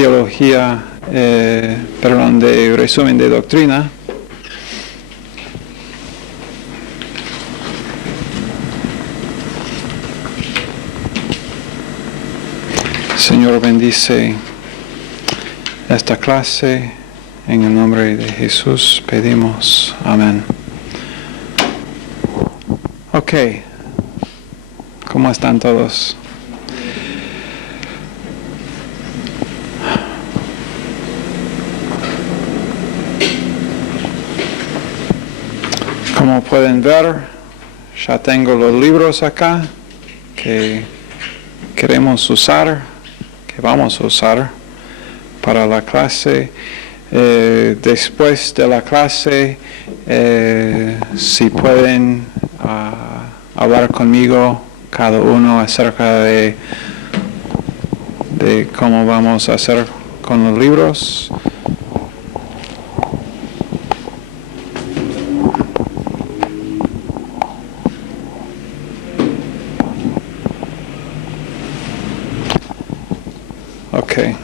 teología, de resumen de doctrina. Señor, bendice esta clase. En el nombre de Jesús pedimos. Amén. Ok. ¿Cómo están todos? Como pueden ver, ya tengo los libros acá que queremos usar, que vamos a usar para la clase. Después de la clase, si pueden hablar conmigo cada uno acerca de cómo vamos a hacer con los libros. Okay.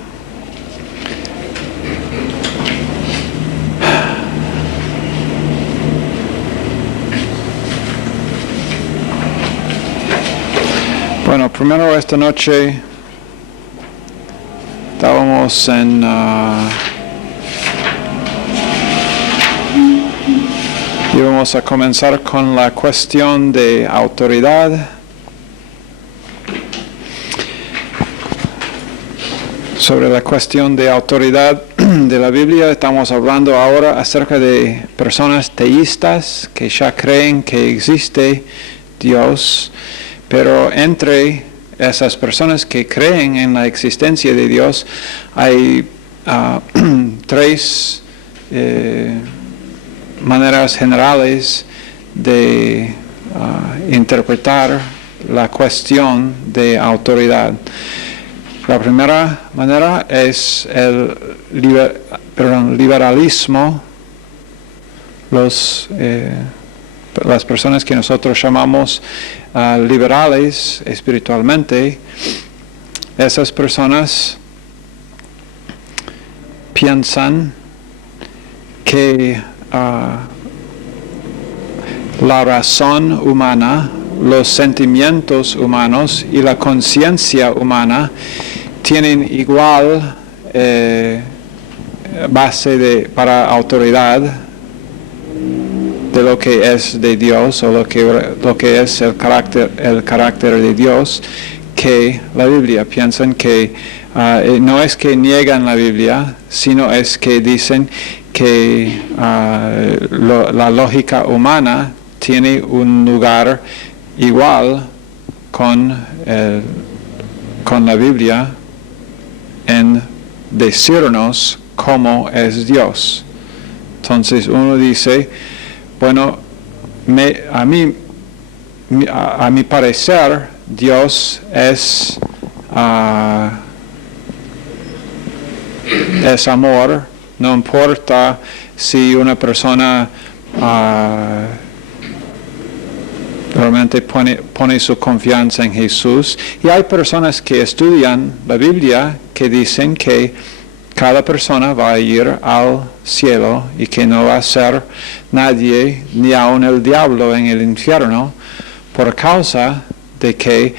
Bueno, primero esta noche estábamos íbamos a comenzar con la cuestión de autoridad. Sobre la cuestión de autoridad de la Biblia, estamos hablando ahora acerca de personas teístas que ya creen que existe Dios, pero entre esas personas que creen en la existencia de Dios hay tres maneras generales de interpretar la cuestión de autoridad. La primera manera es el liberalismo. Las personas que nosotros llamamos liberales espiritualmente, esas personas piensan que la razón humana, los sentimientos humanos y la conciencia humana tienen igual base para autoridad de lo que es de Dios o lo que es el carácter de Dios que la Biblia. Piensan que no es que niegan la Biblia, sino es que dicen que la lógica humana tiene un lugar igual con la Biblia en decirnos cómo es Dios. Entonces uno dice, bueno, a mi parecer, Dios es amor. No importa si una persona realmente pone su confianza en Jesús. Y hay personas que estudian la Biblia que dicen que cada persona va a ir al cielo y que no va a ser nadie, ni aun el diablo, en el infierno, por causa de que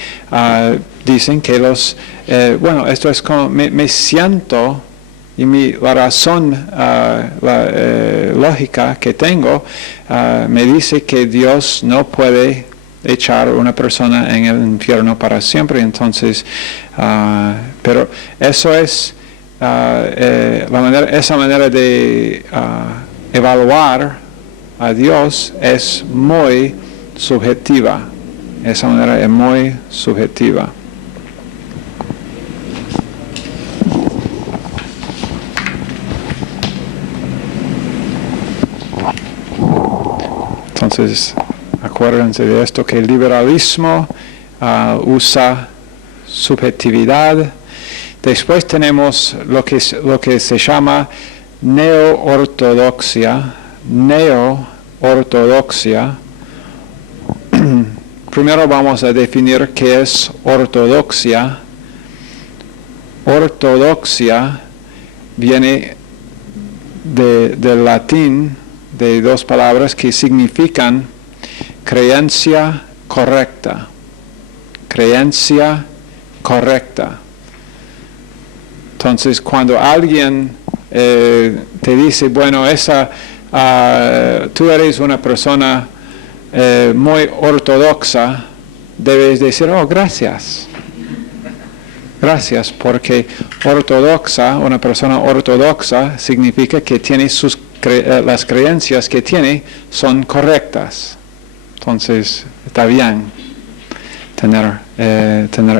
dicen que esto es como me siento, y la razón lógica que tengo me dice que Dios no puede echar a una persona en el infierno para siempre. Entonces, pero eso es esa manera de evaluar a Dios es muy subjetiva. Esa manera es muy subjetiva. Entonces, acuérdense de esto, que el liberalismo usa subjetividad. Después tenemos lo que se llama neo-ortodoxia. Primero vamos a definir qué es ortodoxia. Ortodoxia viene del latín de dos palabras que significan creencia correcta. Creencia correcta. Entonces, cuando alguien te dice, bueno, tú eres una persona muy ortodoxa, debes decir, oh, gracias. Gracias, porque ortodoxa, una persona ortodoxa, significa que tiene las creencias que tiene son correctas. Entonces, está bien tener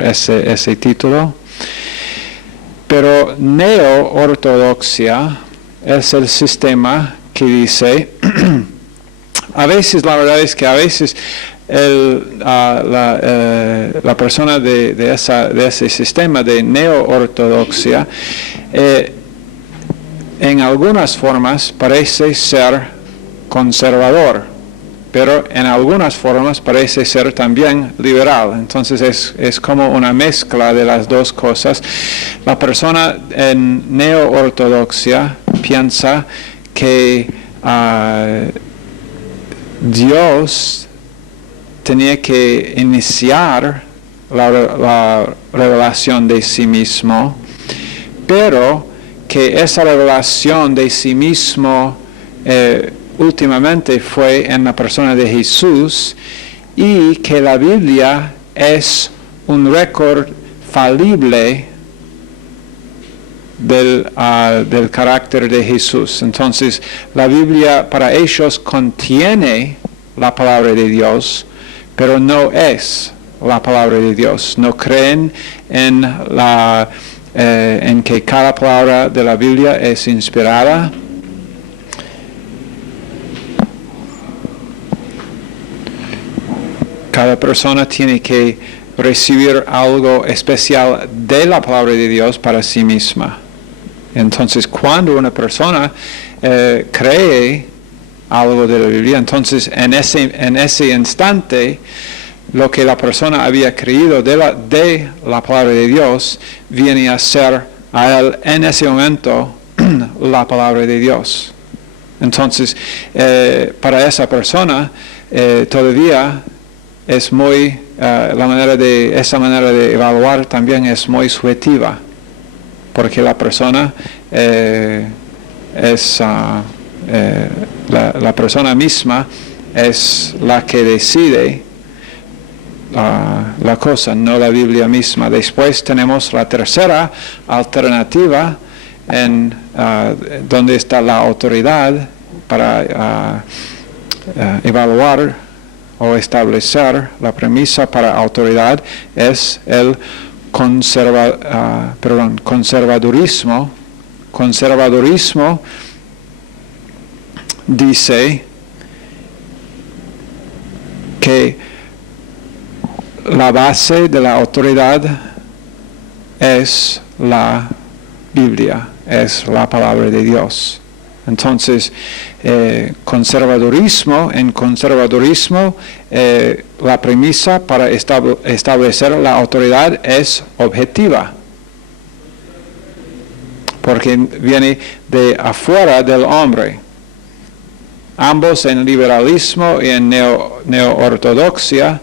ese título. Pero neo-ortodoxia es el sistema que dice, a veces, la verdad es que a veces la persona de ese sistema de neo-ortodoxia en algunas formas parece ser conservador, pero en algunas formas parece ser también liberal. Entonces es como una mezcla de las dos cosas. La persona en neo-ortodoxia piensa que Dios tenía que iniciar la revelación de sí mismo, pero que esa revelación de sí mismo últimamente fue en la persona de Jesús, y que la Biblia es un récord falible del carácter de Jesús. Entonces, la Biblia para ellos contiene la palabra de Dios, pero no es la palabra de Dios. No creen en que cada palabra de la Biblia es inspirada. Cada persona tiene que recibir algo especial de la palabra de Dios para sí misma. Entonces, cuando una persona cree algo de la Biblia, entonces en ese instante, lo que la persona había creído de la palabra de Dios viene a ser a él en ese momento la palabra de Dios. Entonces, para esa persona todavía es muy, esa manera de evaluar también es muy subjetiva, porque la persona la persona misma es la que decide la cosa, no la Biblia misma. Después tenemos la tercera alternativa, donde está la autoridad para evaluar o establecer la premisa para autoridad, es el conservadurismo. Conservadurismo dice que la base de la autoridad es la Biblia, es la palabra de Dios. Entonces, en conservadurismo, la premisa para establecer la autoridad es objetiva, porque viene de afuera del hombre. Ambos en liberalismo y en neo-ortodoxia,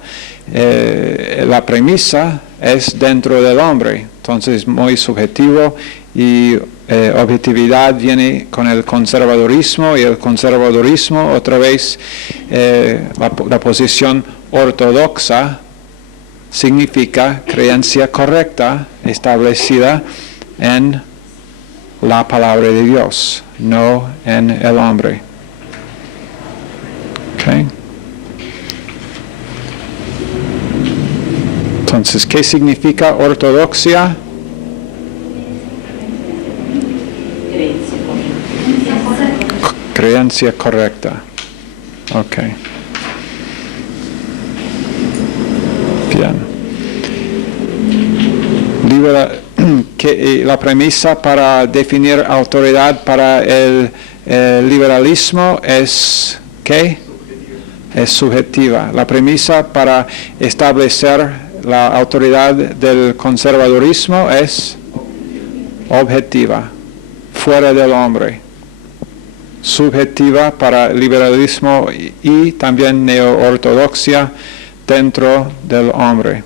la premisa es dentro del hombre. Entonces, muy subjetivo, y objetividad viene con el conservadurismo, y el conservadurismo otra vez, la posición ortodoxa significa creencia correcta establecida en la palabra de Dios, no en el hombre. Okay. Entonces, ¿qué significa ortodoxia? Creencia correcta. Ok. Bien. La premisa para definir autoridad para el liberalismo es ¿qué? Es subjetiva. La premisa para establecer la autoridad del conservadurismo es objetiva. fuera del hombre, subjetiva para liberalismo y también neo-ortodoxia dentro del hombre.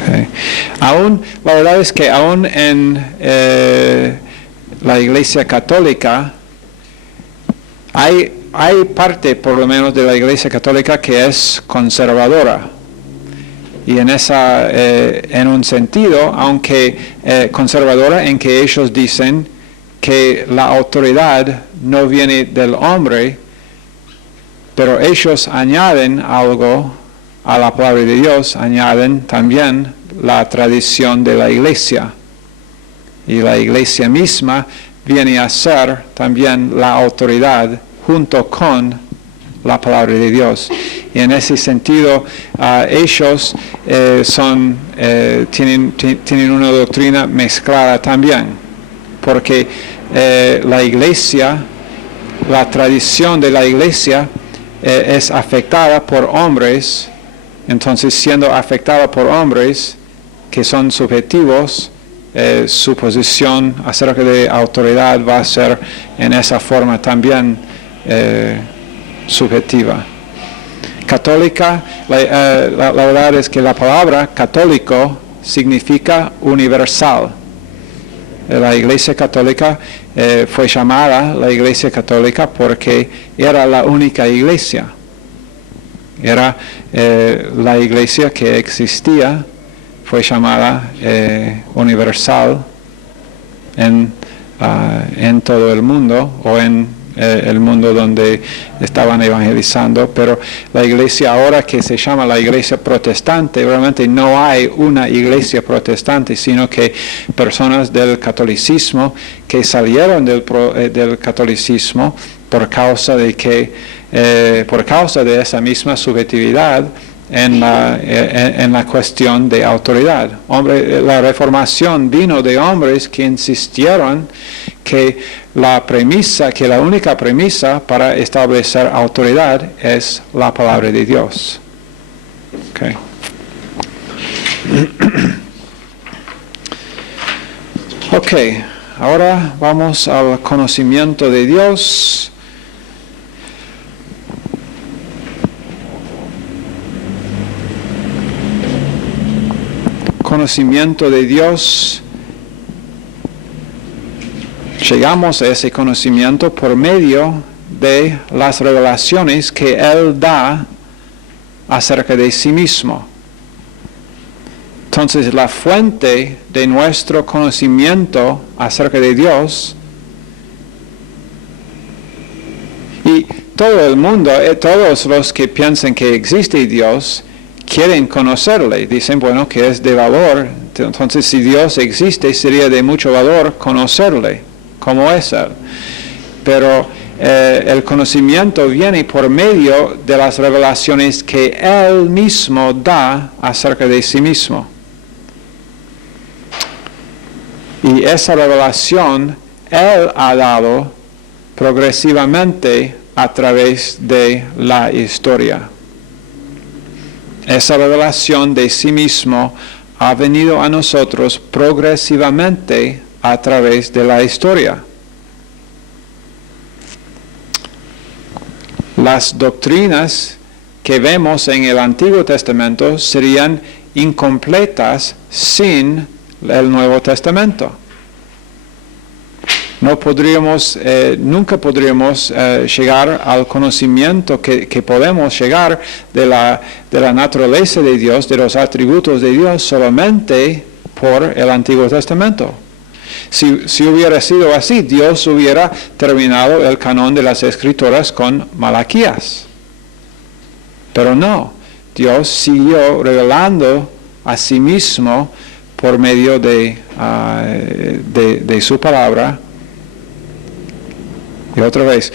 Okay. La verdad es que aún en la Iglesia Católica hay parte, por lo menos, de la Iglesia Católica que es conservadora. Y en un sentido, aunque conservadora, en que ellos dicen que la autoridad no viene del hombre, pero ellos añaden algo a la palabra de Dios, añaden también la tradición de la Iglesia. Y la Iglesia misma viene a ser también la autoridad junto con la palabra de Dios. Y en ese sentido, ellos tienen una doctrina mezclada también, porque la Iglesia, la tradición de la Iglesia es afectada por hombres. Entonces, siendo afectada por hombres que son subjetivos, su posición acerca de autoridad va a ser en esa forma también subjetiva. Católica, la verdad es que la palabra católico significa universal. La Iglesia Católica fue llamada la Iglesia Católica porque era la única iglesia. Era la iglesia que existía, fue llamada universal en todo el mundo, o en el mundo donde estaban evangelizando, pero la iglesia ahora que se llama la iglesia protestante, realmente no hay una iglesia protestante, sino que personas del catolicismo que salieron del catolicismo por causa de esa misma subjetividad en la cuestión de autoridad. La reformación vino de hombres que insistieron que la única premisa para establecer autoridad es la palabra de Dios. Okay. Ok, ahora vamos al conocimiento de Dios. Conocimiento de Dios. Llegamos a ese conocimiento por medio de las revelaciones que Él da acerca de sí mismo. Entonces, la fuente de nuestro conocimiento acerca de Dios, y todo el mundo, todos los que piensan que existe Dios, quieren conocerle, dicen, bueno, que es de valor. Entonces, si Dios existe, sería de mucho valor conocerle, como es Él. Pero el conocimiento viene por medio de las revelaciones que Él mismo da acerca de sí mismo. Y esa revelación Él ha dado progresivamente a través de la historia. Esa revelación de sí mismo ha venido a nosotros progresivamente a través de la historia. Las doctrinas que vemos en el Antiguo Testamento serían incompletas sin el Nuevo Testamento. Nunca podríamos llegar al conocimiento que podemos llegar de la naturaleza de Dios, de los atributos de Dios, solamente por el Antiguo Testamento. Si hubiera sido así, Dios hubiera terminado el canon de las Escrituras con Malaquías. Pero no, Dios siguió revelando a sí mismo por medio de su palabra. Y otra vez,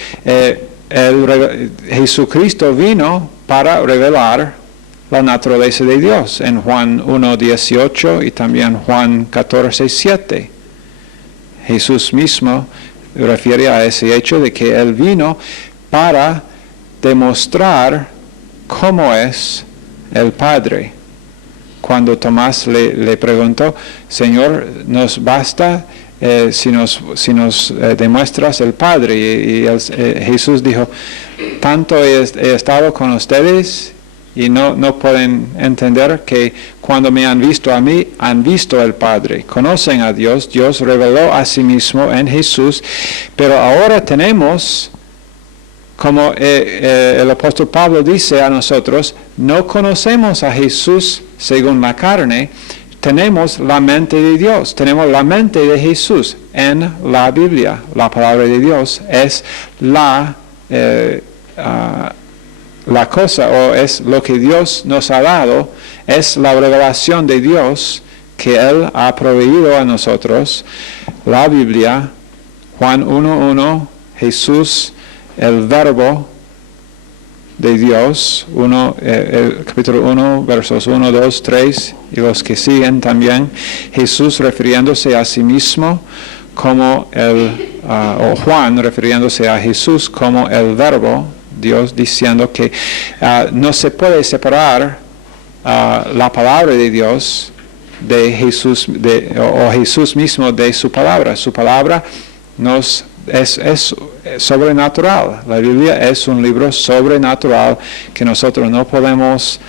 Jesucristo vino para revelar la naturaleza de Dios en Juan 1:18 y también Juan 14:7. Jesús mismo refiere a ese hecho de que Él vino para demostrar cómo es el Padre. cuando Tomás le preguntó, Señor, ¿nos basta si nos demuestras el Padre? Y Jesús dijo, tanto he estado con ustedes y no pueden entender que cuando me han visto a mí, han visto al Padre. Conocen a Dios, Dios reveló a sí mismo en Jesús, pero ahora tenemos, como el apóstol Pablo dice a nosotros, no conocemos a Jesús según la carne, tenemos la mente de Dios, tenemos la mente de Jesús en la Biblia. La palabra de Dios es la cosa, o es lo que Dios nos ha dado, es la revelación de Dios que Él ha proveído a nosotros. La Biblia, Juan 1:1, Jesús, el verbo de Dios, el capítulo 1, versos 1, 2, 3 y los que siguen también, Jesús refiriéndose a sí mismo como o Juan refiriéndose a Jesús como el verbo, Dios diciendo que no se puede separar la palabra de Dios de Jesús, o Jesús mismo de su palabra. Su palabra es sobrenatural. La Biblia es un libro sobrenatural que nosotros no podemos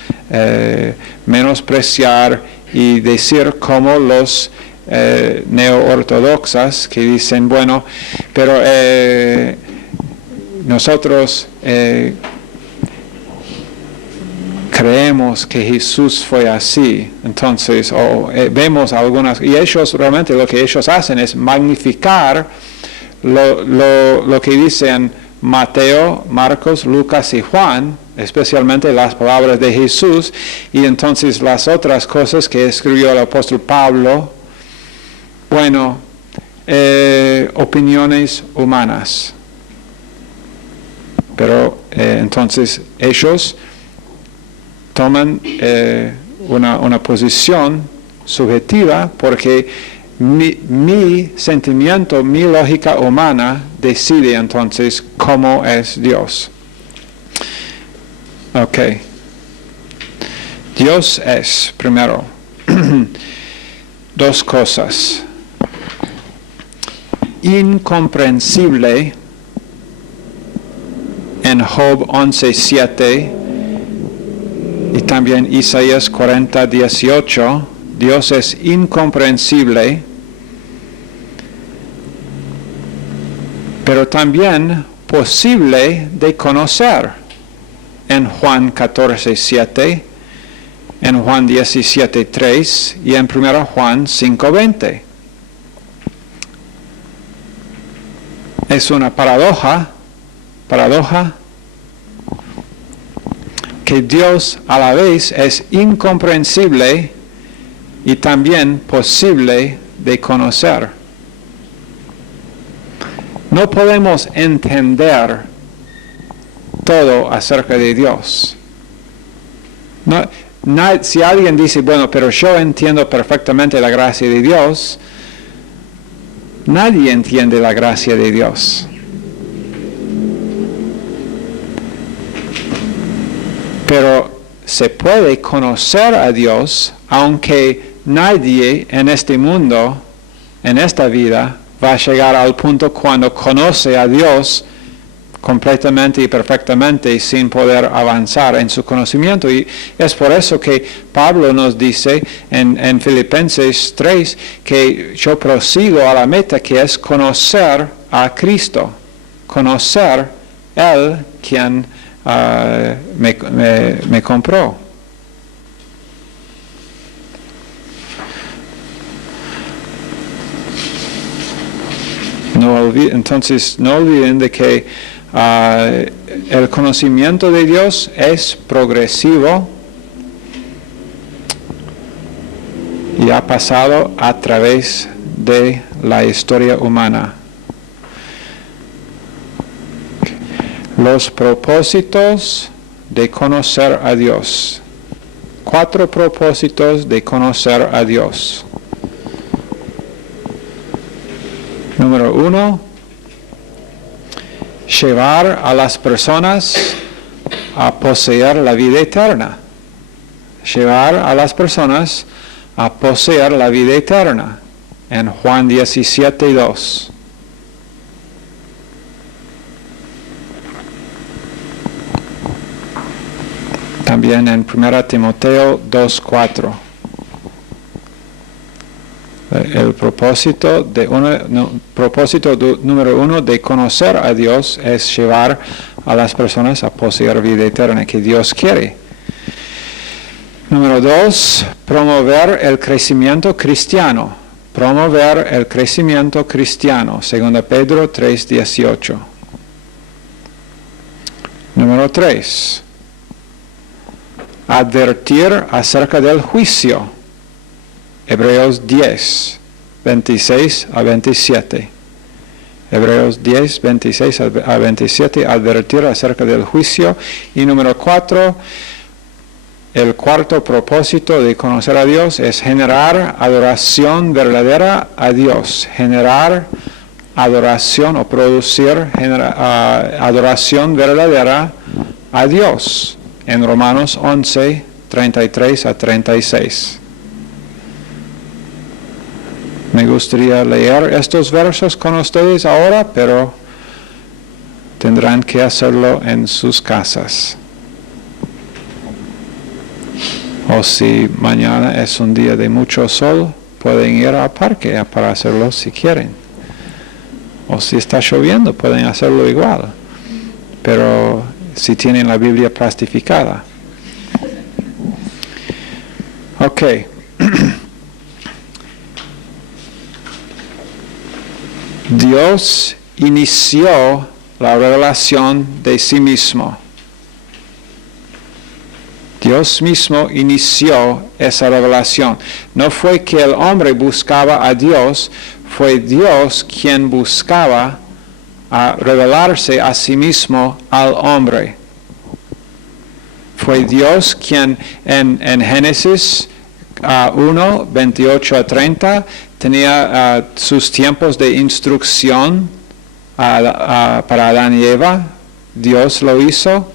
menospreciar y decir como los neo-ortodoxas que dicen, bueno, pero nosotros creemos que Jesús fue así, entonces vemos algunas, y ellos realmente lo que ellos hacen es magnificar lo que dicen Mateo, Marcos, Lucas y Juan, especialmente las palabras de Jesús, y entonces las otras cosas que escribió el apóstol Pablo, bueno, opiniones humanas. Pero entonces ellos toman una posición subjetiva porque mi sentimiento, mi lógica humana decide entonces cómo es Dios. Ok. Dios es, primero, dos cosas. Incomprensible en Job 11:7 y también Isaías 40:18, Dios es incomprensible, pero también posible de conocer en Juan 14:7, en Juan 17:3 y en 1 Juan 5:20. Es una paradoja que Dios a la vez es incomprensible y también posible de conocer. No podemos entender todo acerca de Dios. Si alguien dice, bueno, pero yo entiendo perfectamente la gracia de Dios, nadie entiende la gracia de Dios. Pero se puede conocer a Dios, aunque nadie en este mundo, en esta vida, va a llegar al punto cuando conoce a Dios completamente y perfectamente sin poder avanzar en su conocimiento. Y es por eso que Pablo nos dice en Filipenses 3 que yo prosigo a la meta que es conocer a Cristo, conocer Él quien me compró. Entonces no olviden de que el conocimiento de Dios es progresivo y ha pasado a través de la historia humana. Los propósitos de conocer a Dios. 4 propósitos de conocer a Dios. Número 1, llevar a las personas a poseer la vida eterna. llevar a las personas a poseer la vida eterna, en Juan 17:2. También en 1 Timoteo 2:4. El propósito número 1 de conocer a Dios es llevar a las personas a poseer vida eterna que Dios quiere. Número 2, promover el crecimiento cristiano. Promover el crecimiento cristiano, 2 Pedro 3:18. Número 3, advertir acerca del juicio. Hebreos 10, 26 a 27. Hebreos 10, 26 a 27, advertir acerca del juicio. Y número 4, el cuarto propósito de conocer a Dios es generar adoración verdadera a Dios. Generar adoración o producir adoración verdadera a Dios. En Romanos 11, 33 a 36. Me gustaría leer estos versos con ustedes ahora, pero tendrán que hacerlo en sus casas. O si mañana es un día de mucho sol, pueden ir al parque para hacerlo si quieren. O si está lloviendo, pueden hacerlo igual. Pero si tienen la Biblia plastificada. Ok. Dios inició la revelación de sí mismo. Dios mismo inició esa revelación. No fue que el hombre buscaba a Dios, fue Dios quien buscaba a revelarse a sí mismo al hombre. Fue Dios quien en Génesis 1, 28 a 30, tenía sus tiempos de instrucción para Adán y Eva. Dios lo hizo.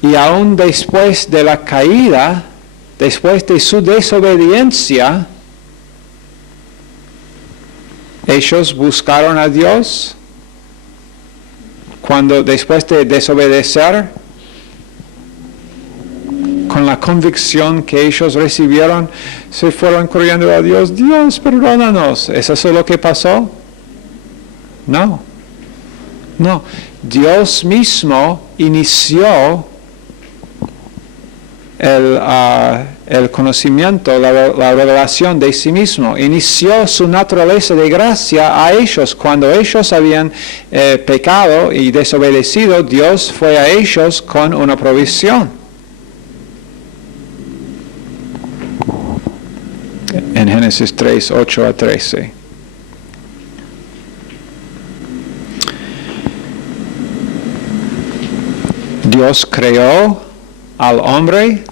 Y aún después de la caída, después de su desobediencia, ellos buscaron a Dios. Cuando después de desobedecer, con la convicción que ellos recibieron, se fueron corriendo a Dios. Dios, perdónanos. ¿Es eso lo que pasó? No. No. Dios mismo inició el conocimiento, la revelación de sí mismo. Inició su naturaleza de gracia a ellos. Cuando ellos habían pecado y desobedecido, Dios fue a ellos con una provisión. En Génesis 3, 8 a 13. Dios creó al hombre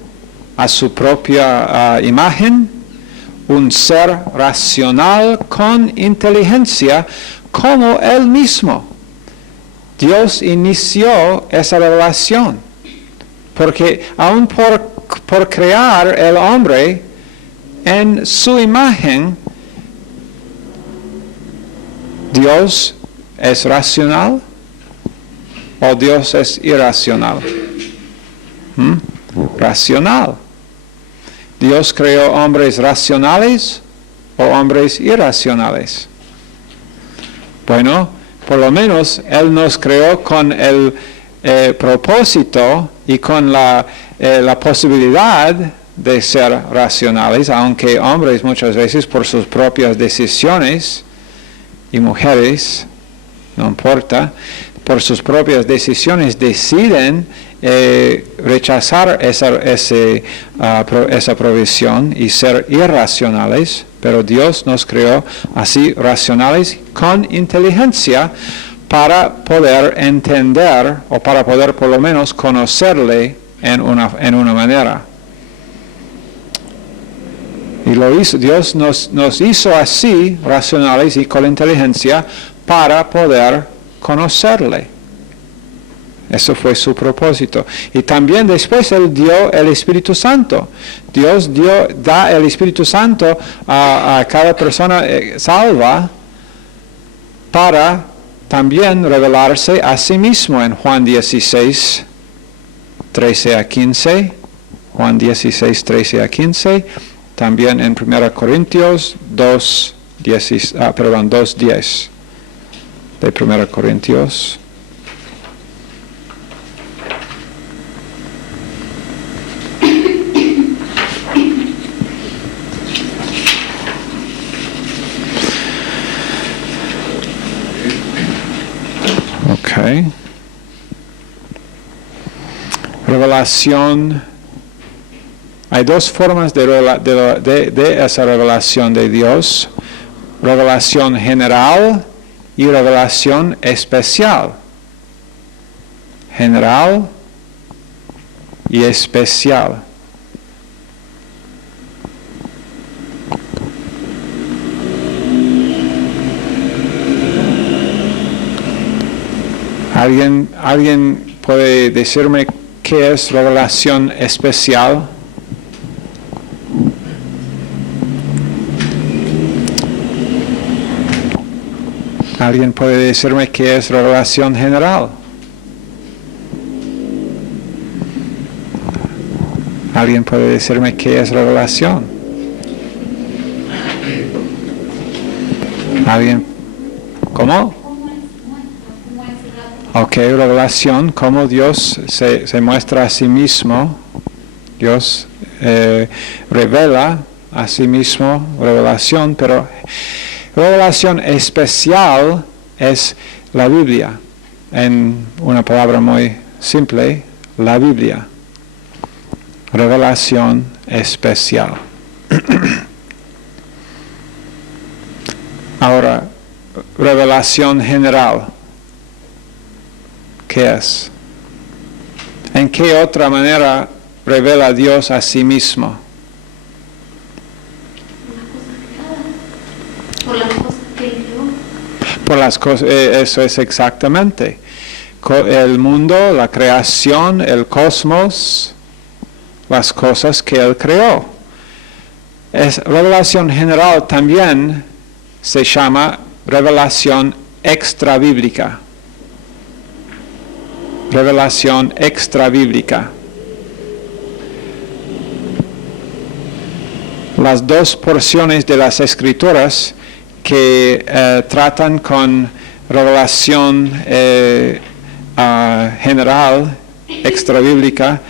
a su propia imagen, un ser racional con inteligencia como Él mismo. Dios inició esa revelación, porque aún por crear el hombre en su imagen, ¿Dios es racional o Dios es irracional? Racional. ¿Dios creó hombres racionales o hombres irracionales? Bueno, por lo menos Él nos creó con el propósito y con la posibilidad de ser racionales, aunque hombres muchas veces por sus propias decisiones, y mujeres, no importa, por sus propias decisiones deciden rechazar esa provisión y ser irracionales, pero Dios nos creó así racionales con inteligencia para poder entender o para poder por lo menos conocerle en una manera. Y lo hizo, Dios nos hizo así, racionales y con inteligencia, para poder conocerle. Eso fue su propósito. Y también después Él dio el Espíritu Santo. Dios da el Espíritu Santo a cada persona salva para también revelarse a sí mismo en Juan 16, 13 a 15. Juan 16, 13 a 15. También en 1 Corintios 2, 10. De 1 Corintios. Okay. Revelación. Hay dos formas de esa revelación de Dios. Revelación general y revelación especial. General y especial. ¿Alguien puede decirme qué es revelación especial? ¿Alguien puede decirme qué es revelación general? ¿Alguien puede decirme qué es revelación? ¿Alguien? ¿Cómo? Ok, revelación, cómo Dios se muestra a sí mismo. Dios revela a sí mismo, revelación, pero revelación especial es la Biblia. En una palabra muy simple, la Biblia. Revelación especial. Ahora, revelación general. ¿Qué es? ¿En qué otra manera revela Dios a sí mismo? Por las cosas que Él creó. Por las cosas, eso es exactamente. El mundo, la creación, el cosmos, las cosas que Él creó. Revelación general también se llama revelación extrabíblica. Revelación extrabíblica. Las dos porciones de las Escrituras que tratan con revelación general, extrabíblica,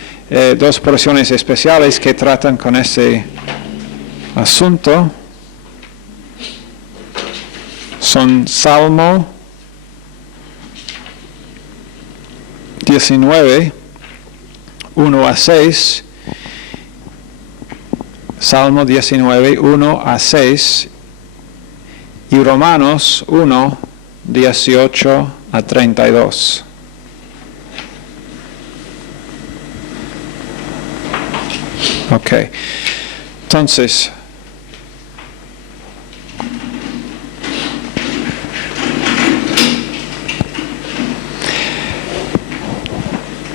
dos porciones especiales que tratan con ese asunto, son Salmo 19, 1 a 6, Salmo 19, 1 a 6, y Romanos 1, 18 a 32. Ok, entonces,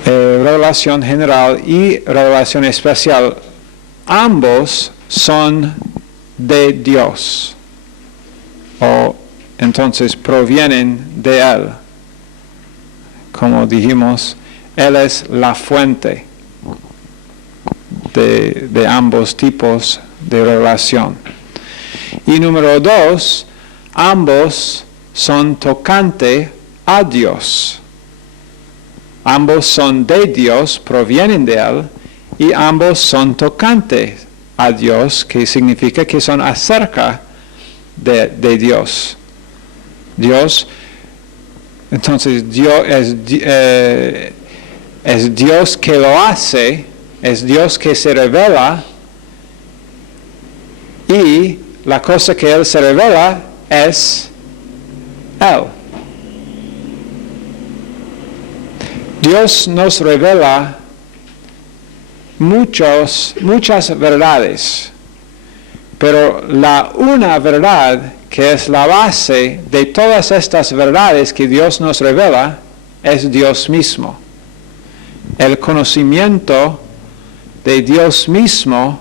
revelación general y revelación especial, ambos son de Dios, o entonces provienen de Él. Como dijimos, Él es la fuente de ambos tipos de revelación. Y número dos, ambos son tocante a Dios. Ambos son de Dios, provienen de Él, y ambos son tocantes a Dios, que significa que son acerca de Dios. Dios, entonces Dios es Dios que lo hace, es Dios que se revela, y la cosa que Él se revela es Él. Dios nos revela muchas verdades, pero la una verdad que es la base de todas estas verdades que Dios nos revela es Dios mismo. el conocimiento de Dios mismo,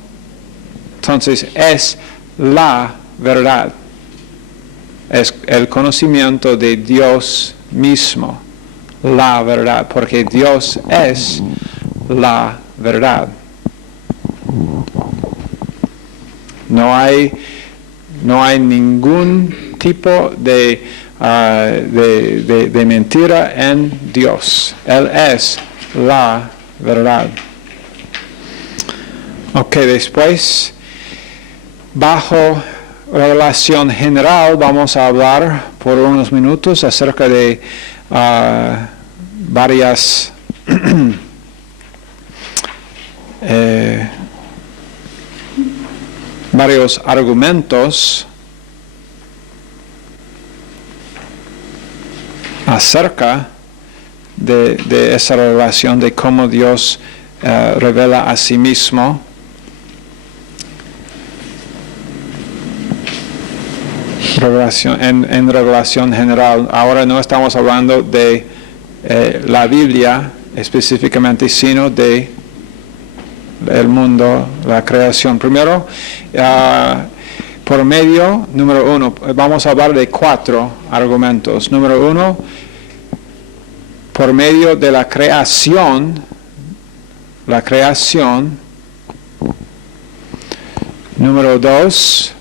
entonces es la verdad. Es el conocimiento de Dios mismo, la verdad, porque Dios es la verdad. No hay ningún tipo de mentira en Dios. Él es la verdad. Ok, después, bajo revelación general, vamos a hablar por unos minutos acerca de varias varios argumentos acerca de esa revelación, de cómo Dios revela a sí mismo. En revelación general. Ahora no estamos hablando de la Biblia específicamente, sino de el mundo, la creación. Primero, por medio, número 1, vamos a hablar de 4 argumentos. Número 1, por medio de la creación. Número 2,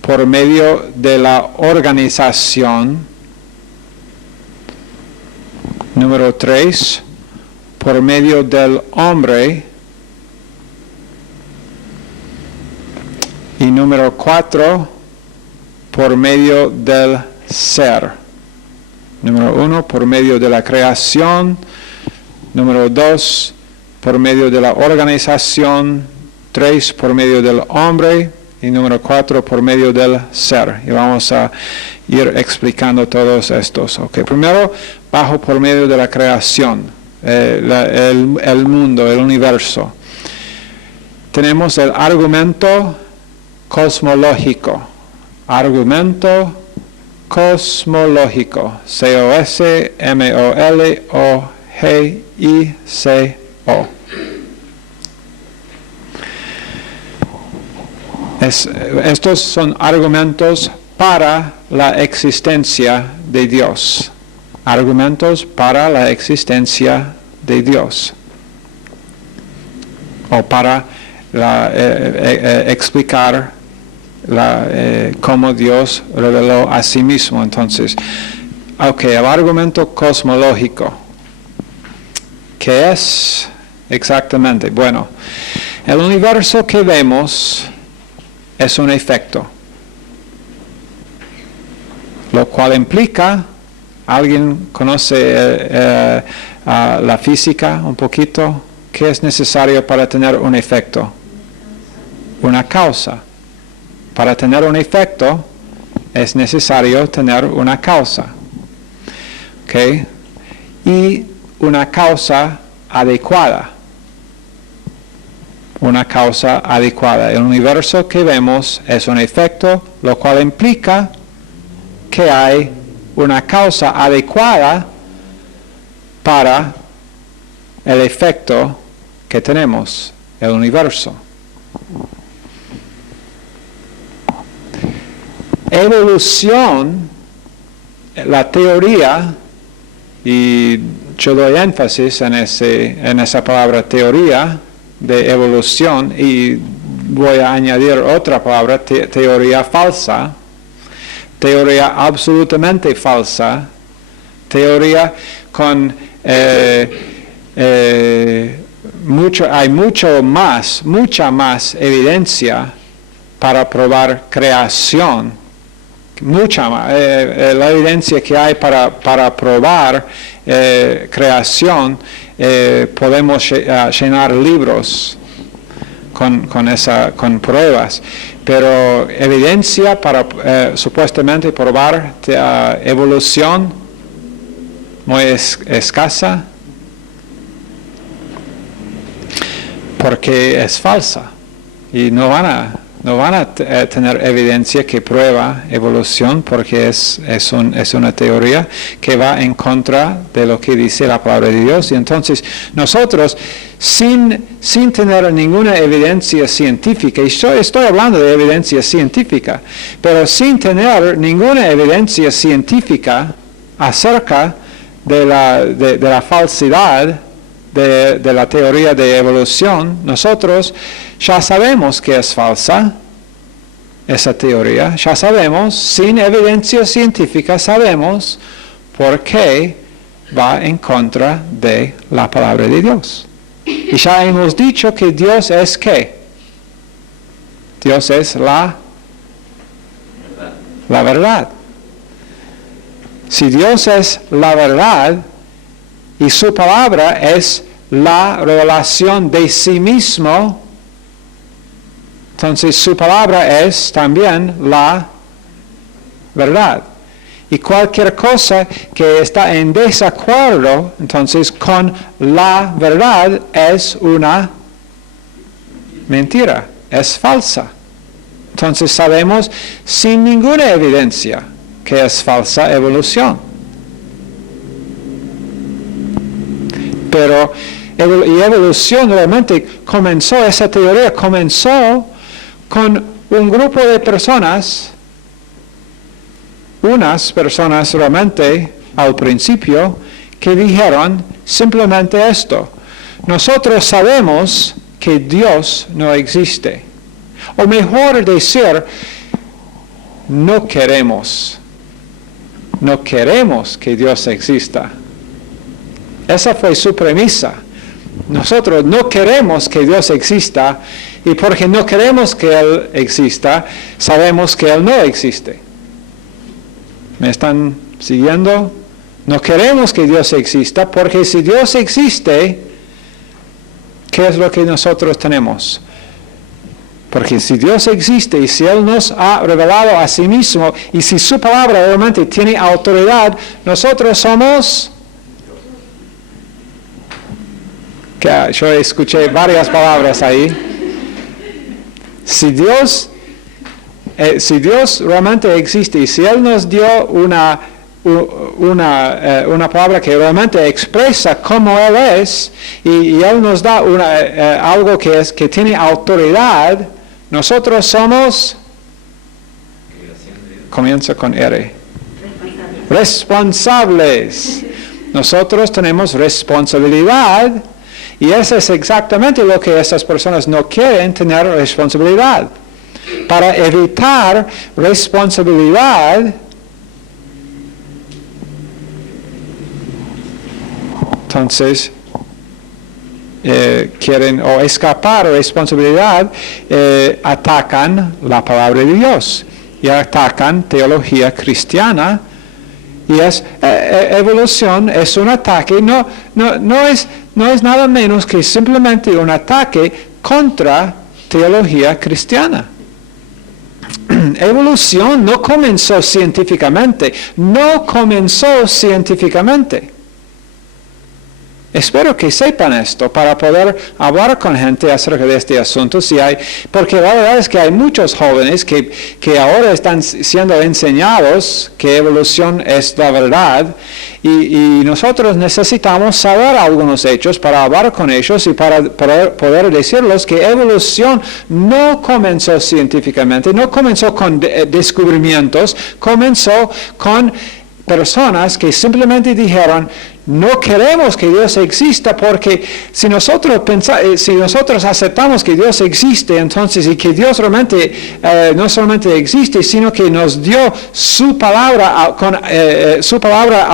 por medio de la organización. Número 3, por medio del hombre. Y número 4, por medio del ser. Número 1, por medio de la creación. Número 2, por medio de la organización. 3, por medio del hombre. Y número 4, por medio del ser. Y vamos a ir explicando todos estos. Okay. Primero, por medio de la creación, el mundo, el universo. Tenemos el argumento cosmológico. Argumento cosmológico. C-O-S-M-O-L-O-G-I-C-O. Estos son argumentos para la existencia de Dios. Argumentos para la existencia de Dios. O para explicar cómo Dios reveló a sí mismo. Entonces, el argumento cosmológico. ¿Qué es exactamente? Bueno, el universo que vemos es un efecto, lo cual implica, ¿alguien conoce la física un poquito? ¿Qué es necesario para tener un efecto? Una causa. Para tener un efecto es necesario tener una causa. ¿Okay? Y una causa adecuada. Una causa adecuada. El universo que vemos es un efecto, lo cual implica que hay una causa adecuada para el efecto que tenemos, el universo. Evolución, la teoría, y yo doy énfasis en esa palabra teoría de evolución, y voy a añadir otra palabra, teoría falsa, teoría absolutamente falsa, teoría con mucha más evidencia para probar creación, mucha más, la evidencia que hay para probar creación, podemos llenar libros con pruebas, pero evidencia para supuestamente probar evolución muy escasa, porque es falsa y no van no van a tener evidencia que prueba evolución porque es una teoría que va en contra de lo que dice la palabra de Dios. Y entonces nosotros, sin tener ninguna evidencia científica, y estoy hablando de evidencia científica, pero sin tener ninguna evidencia científica acerca de la falsidad de la teoría de evolución, nosotros ya sabemos que es falsa esa teoría, ya sabemos, sin evidencia científica, sabemos por qué va en contra de la palabra de Dios. Y ya hemos dicho que Dios es ¿qué? Dios es la verdad. Si Dios es la verdad y su palabra es la revelación de sí mismo, entonces su palabra es también la verdad. Y cualquier cosa que está en desacuerdo, entonces, con la verdad es una mentira, es falsa. Entonces sabemos sin ninguna evidencia que es falsa evolución. Pero y evolución realmente esa teoría comenzó con un grupo de personas, unas personas realmente al principio, que dijeron simplemente esto: nosotros sabemos que Dios no existe. O mejor decir, no queremos que Dios exista. Esa fue su premisa. Nosotros no queremos que Dios exista, y porque no queremos que Él exista, sabemos que Él no existe. ¿Me están siguiendo? No queremos que Dios exista, porque si Dios existe, ¿qué es lo que nosotros tenemos? Porque si Dios existe y si Él nos ha revelado a sí mismo, y si su palabra realmente tiene autoridad, nosotros somos... que yo escuché varias palabras ahí. Si Dios realmente existe y si Él nos dio una palabra que realmente expresa cómo Él es, y Él nos da algo que tiene autoridad, nosotros somos, comienza con R, responsables. Nosotros tenemos responsabilidad, y eso es exactamente lo que esas personas no quieren, tener responsabilidad. Para evitar responsabilidad, entonces quieren o escapar de responsabilidad, atacan la palabra de Dios y atacan teología cristiana. Y evolución es un ataque, no es nada menos que simplemente un ataque contra teología cristiana. Evolución no comenzó científicamente. Espero que sepan esto para poder hablar con gente acerca de este asunto, porque la verdad es que hay muchos jóvenes que ahora están siendo enseñados que evolución es la verdad, y nosotros necesitamos saber algunos hechos para hablar con ellos y para poder decirles que evolución no comenzó científicamente, no comenzó con descubrimientos, comenzó con personas que simplemente dijeron: no queremos que Dios exista, porque si nosotros aceptamos que Dios existe, entonces, y que Dios realmente no solamente existe, sino que nos dio su palabra, su palabra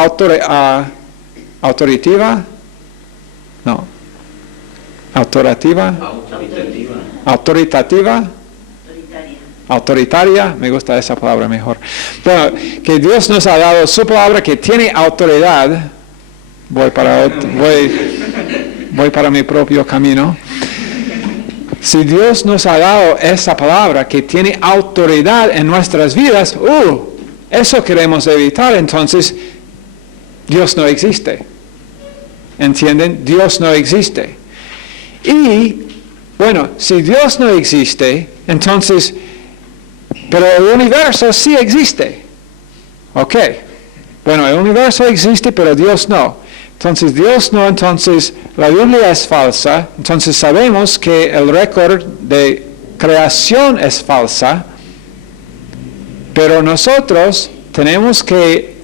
autoritativa, autoritaria, me gusta esa palabra mejor. Bueno, que Dios nos ha dado su palabra que tiene autoridad. Voy para mi propio camino. Si Dios nos ha dado esa palabra que tiene autoridad en nuestras vidas, eso queremos evitar. Entonces, Dios no existe. ¿Entienden? Dios no existe. Y, bueno, si Dios no existe, Entonces, pero el universo sí existe. Ok. Bueno, el universo existe, pero Dios no. Entonces, Dios no, entonces la Biblia es falsa. Entonces, sabemos que el récord de creación es falsa. Pero nosotros tenemos que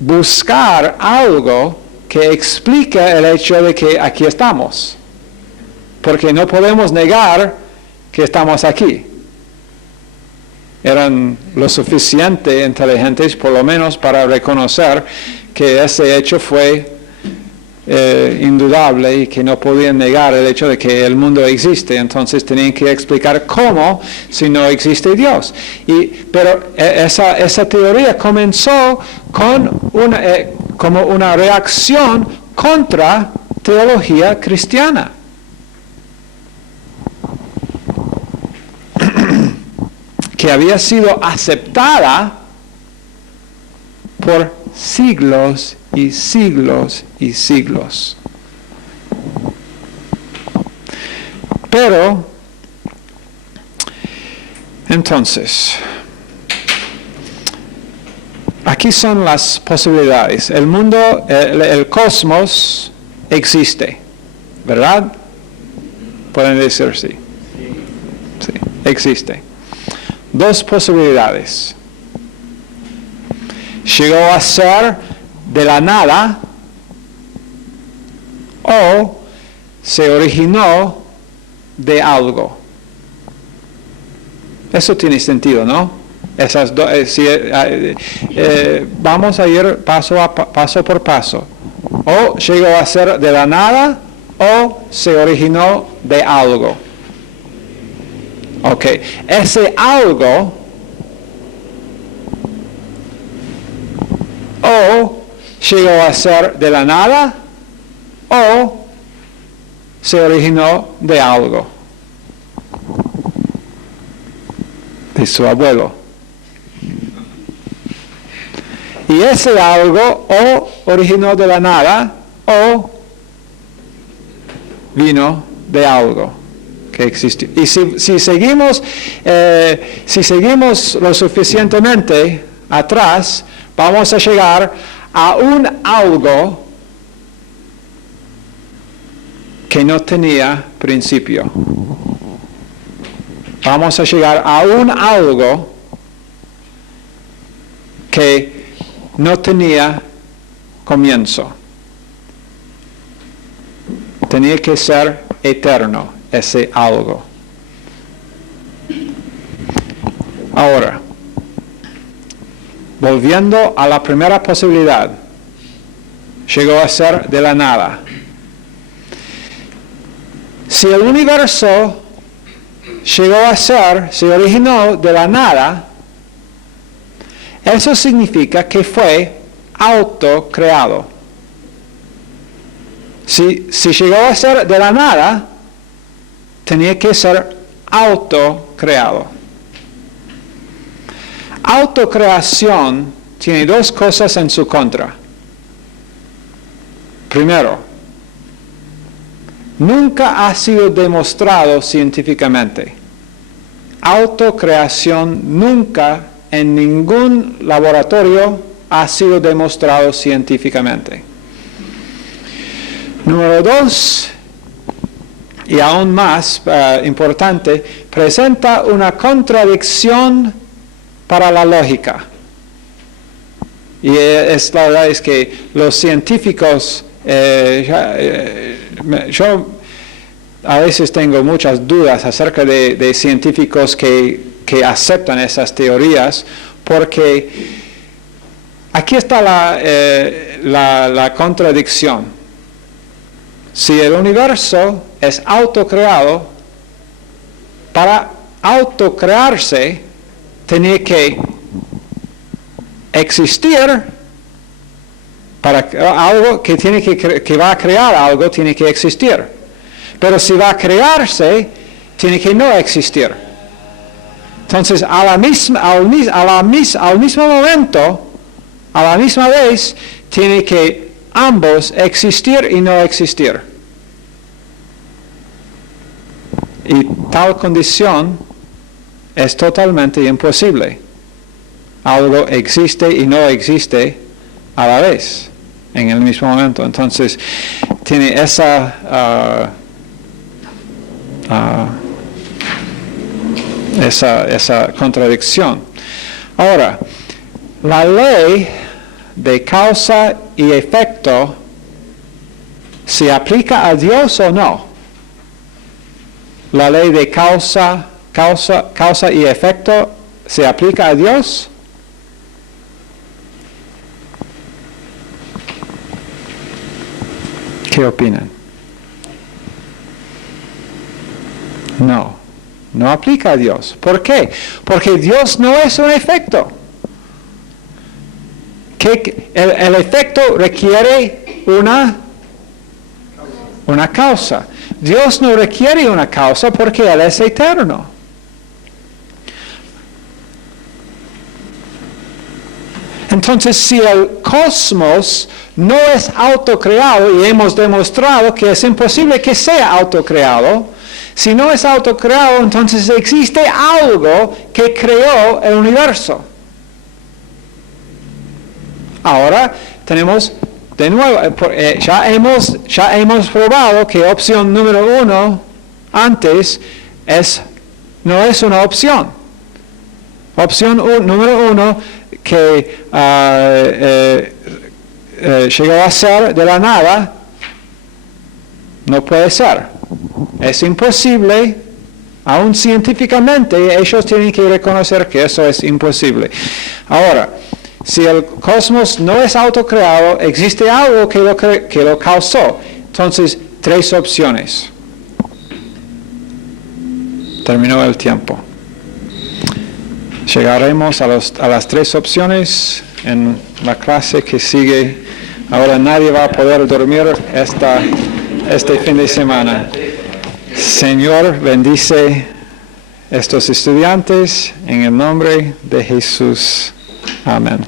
buscar algo que explique el hecho de que aquí estamos. Porque no podemos negar que estamos aquí. Eran lo suficiente inteligentes, por lo menos, para reconocer que ese hecho fue indudable y que no podían negar el hecho de que el mundo existe. Entonces tenían que explicar cómo si no existe Dios. Pero esa teoría comenzó con como una reacción contra teología cristiana. Que había sido aceptada por siglos y siglos y siglos. Pero, entonces, aquí son las posibilidades. El mundo, el cosmos existe, ¿verdad? Pueden decir sí. Sí, existe. Dos posibilidades. Llegó a ser de la nada o se originó de algo. Eso tiene sentido, ¿no? Esas dos, vamos a ir paso por paso. O llegó a ser de la nada o se originó de algo. Ok, ese algo o llegó a ser de la nada o se originó de algo, de su abuelo. Y ese algo o originó de la nada o vino de algo que existió. Y si seguimos lo suficientemente atrás, vamos a llegar a un algo que no tenía principio. Vamos a llegar a un algo que no tenía comienzo. Tenía que ser eterno, ese algo. Ahora, volviendo a la primera posibilidad, llegó a ser de la nada. Si el universo llegó a ser, se originó de la nada, eso significa que fue autocreado. Si llegó a ser de la nada, tenía que ser autocreado. Autocreación tiene dos cosas en su contra. Primero, nunca ha sido demostrado científicamente. Autocreación nunca en ningún laboratorio ha sido demostrado científicamente. Número dos, y aún más importante, presenta una contradicción para la lógica. Y la verdad es que los científicos, yo a veces tengo muchas dudas acerca de científicos que aceptan esas teorías, porque aquí está la contradicción. Si el universo es autocreado, para autocrearse tenía que existir, para algo que va a crear algo tiene que existir. Pero si va a crearse, tiene que no existir. Entonces, al mismo momento, a la misma vez, tiene que ambos existir y no existir. Y tal condición es totalmente imposible. Algo existe y no existe a la vez, en el mismo momento. Entonces, tiene esa contradicción. Ahora, la ley de causa y efecto, ¿se aplica a Dios o no? La ley de causa y efecto, ¿se aplica a Dios? ¿Qué opinan? No aplica a Dios. ¿Por qué? Porque Dios no es un efecto. El efecto requiere una causa. Dios no requiere una causa porque Él es eterno. Entonces, si el cosmos no es autocreado, y hemos demostrado que es imposible que sea autocreado, si no es autocreado, entonces existe algo que creó el universo. Ahora tenemos de nuevo, ya hemos probado que opción número 1 antes no es una opción. Opción número 1 que llegó a ser de la nada, no puede ser. Es imposible, aún científicamente ellos tienen que reconocer que eso es imposible. Ahora, si el cosmos no es autocreado, existe algo que lo causó. Entonces, 3 opciones. Terminó el tiempo. Llegaremos a las 3 opciones en la clase que sigue. Ahora nadie va a poder dormir este fin de semana. Señor, bendice estos estudiantes en el nombre de Jesús. Amén.